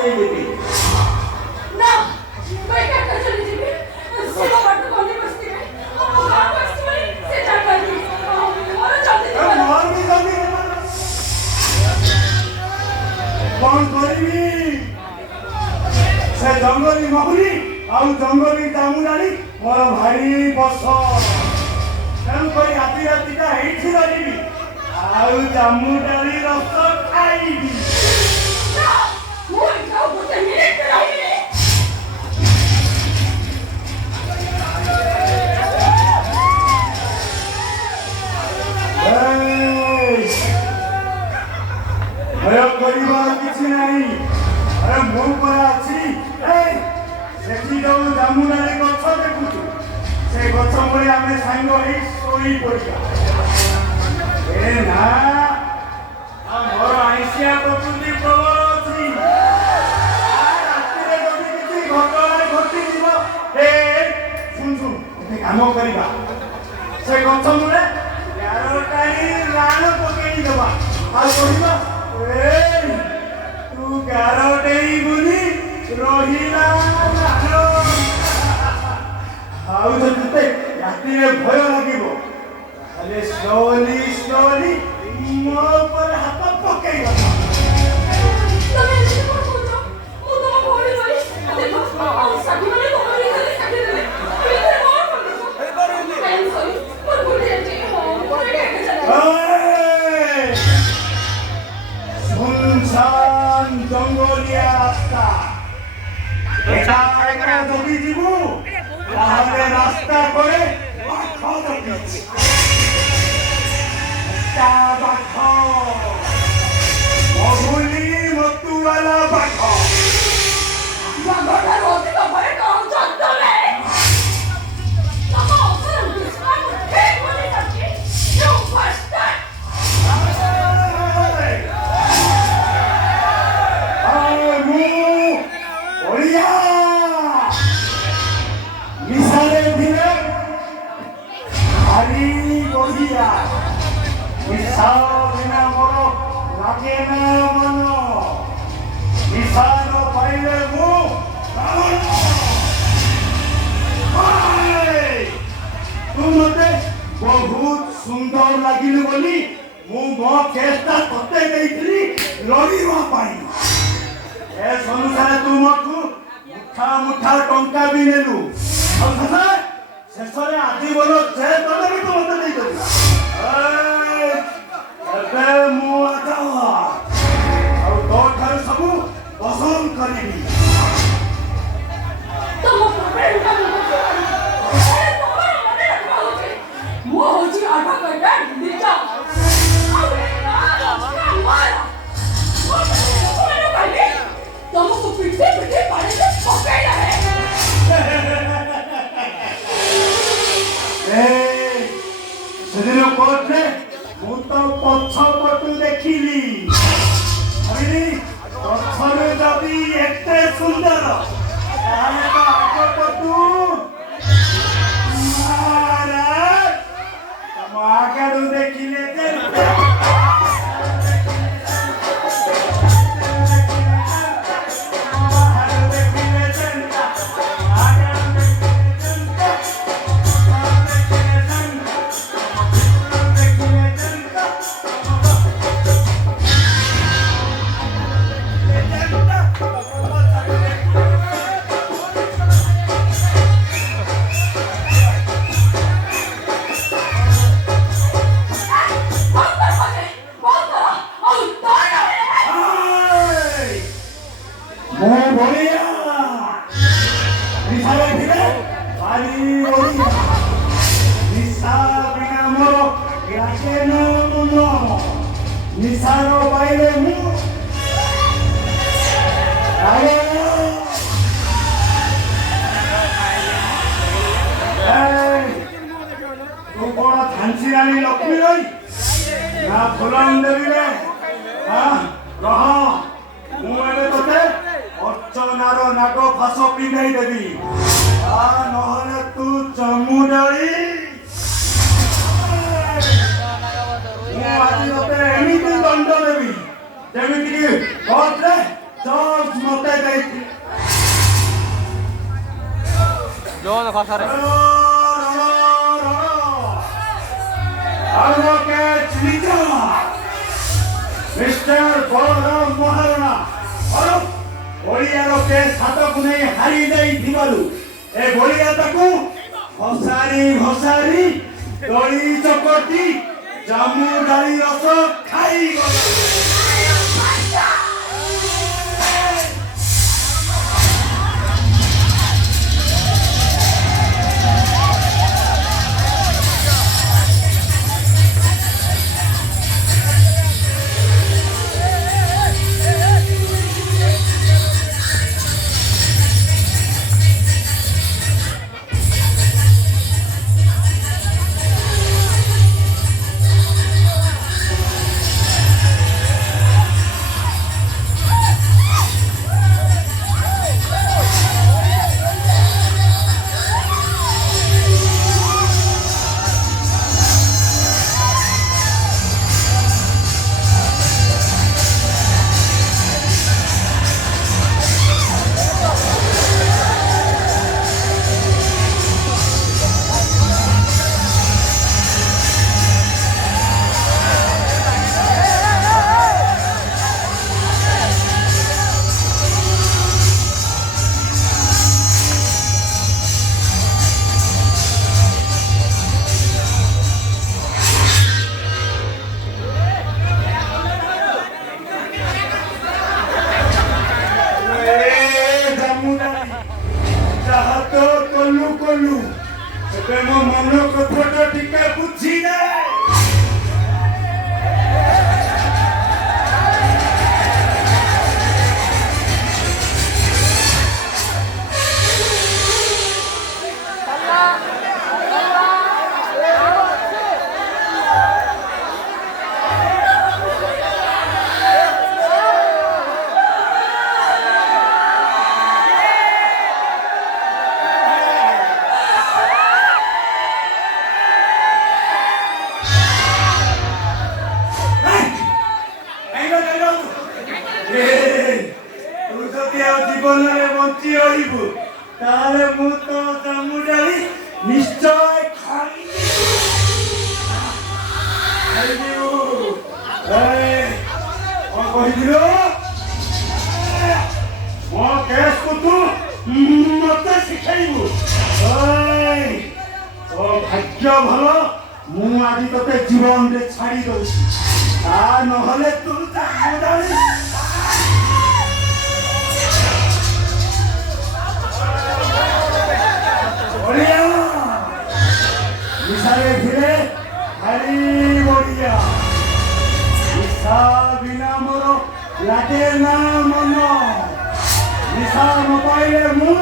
बसई देवी ना मैं क्या कर चली थी सेवा बात को नहीं बसती है हम गांव बसती है से जाकर दी और चलती थी मार भी जल्दी कौन करीबी से जंगली महुरी आउ जंगली जामुडाली मोर भाई बस तेणु करी राति रातिटा एठी रहिबी आउ जामुडाली रस खाइबी ना वो इतना बोलते मिनट पे रही भय परिवार किसी नहीं अरे मो पर अछि सेठी जो जामुनारे गछ देखुछु से गछ मुळे आमे सांग होई सोई पड़िया ए ना आ मोर आइसिया प्रकृति प्रबल अछि आ रातिरे जदि किछि घटना घटी दिबो ए सुन सुन ए काम करिबा से गछ मुळे यारटाई राण पकेई देबा आ कहिबा ए तू गारटेई बुली रहिला राण आउ जते रातिरे भय लागिबो अरे स्लोली स्लोली मो पर हाथ पकेइबा तमे ऐसे कौन बोल रहे हो वो तो बोली बोली देखो सभी वाले को बोली करे सभी वाले इधर और बोल देखो आई एम सॉरी पर बोल रहे थे बोल क्या चला सुनसान जंगलिया रास्ता एका एका जदि जीवु ताहले रास्ता करे बाखो जदि ता बाखो बहुली मतुवाला बाखो बागोटा रोटी का बड़े काम चलता है तमा अवसर दूसरा मुझे बोली जाती क्यों फंसता मिसारे दिले हरी गोहिया मिसा बिना मोरो लागे ना मनो मिसारो पाइले मु तू मते बहुत सुंदर लागिलु बोली मु मो चेष्टा करते देइथली लड़ीवा पाई ए संसार तू मकु मुठा मुठा टंका भी नेलु शेषे आदि बोल जे तले भी तू मत नहीं कर मु तो ठार सब पसंद करी तुम प्रॉब्लम का अरे तुम्हारा मने रखवा होचे वो होची आटा करता नीचा अरे यार मारा वो कहले तुमको पीछे पीछे पानी से पकड़ रहे सेदिन कोर्टे मु तो पछ पटु देखिली अरे पछरे जदि एते सुंदर ताले तो आग पटु महाराज तम आगडु देखिले जे निसारो बाइले मु आयो तू कोन थांसी रानी लक्ष्मी रही ना फुलान देवी रे हां रह मु एबे तते अर्चनारो नाग फास पिंगाई देवी आ नहले तू चमुडाई आज मते एमिति दंड देवी जेमिति कि कोर्ट रे जज मते ଘଷରେ ମିଷ୍ଟର ବଳରାମ ମହାରଣା ଓଡ଼ିଆର କେସ୍ ହାତକୁ ନେଇ ହାରି ଯାଇଥିବାରୁ ଏ ବଳିଆଟାକୁ ଘୋଷାରି ଦଳି ଚକଟି ଜାମୁ ଡାଳି ରସ ଖାଇଗଲା। ମୋ ମନ କଥାଟା ଟିକେ ବୁଝିଲେ জীবনে বঞ্চি রহিবু তাহলে মু তো জামু ডালি নিশ্চয় খাইদিবু কহিদিল ମୋ କେସ୍କୁ ତୁ ମତେ ଶିଖେଇବୁ ତୋ ଭାଗ୍ୟ ଭଲ ମୁଁ ଆଜି ତତେ ଜୀବନରେ ଛାଡ଼ି ଦଉଛି ତା ନହେଲେ ତୁ ଜାମୁ ଡାଲି নিশারে ফিরে হারি বড়িয়া নিশা বিনা মোর লাগে না মন নিশা মোবাইলে মু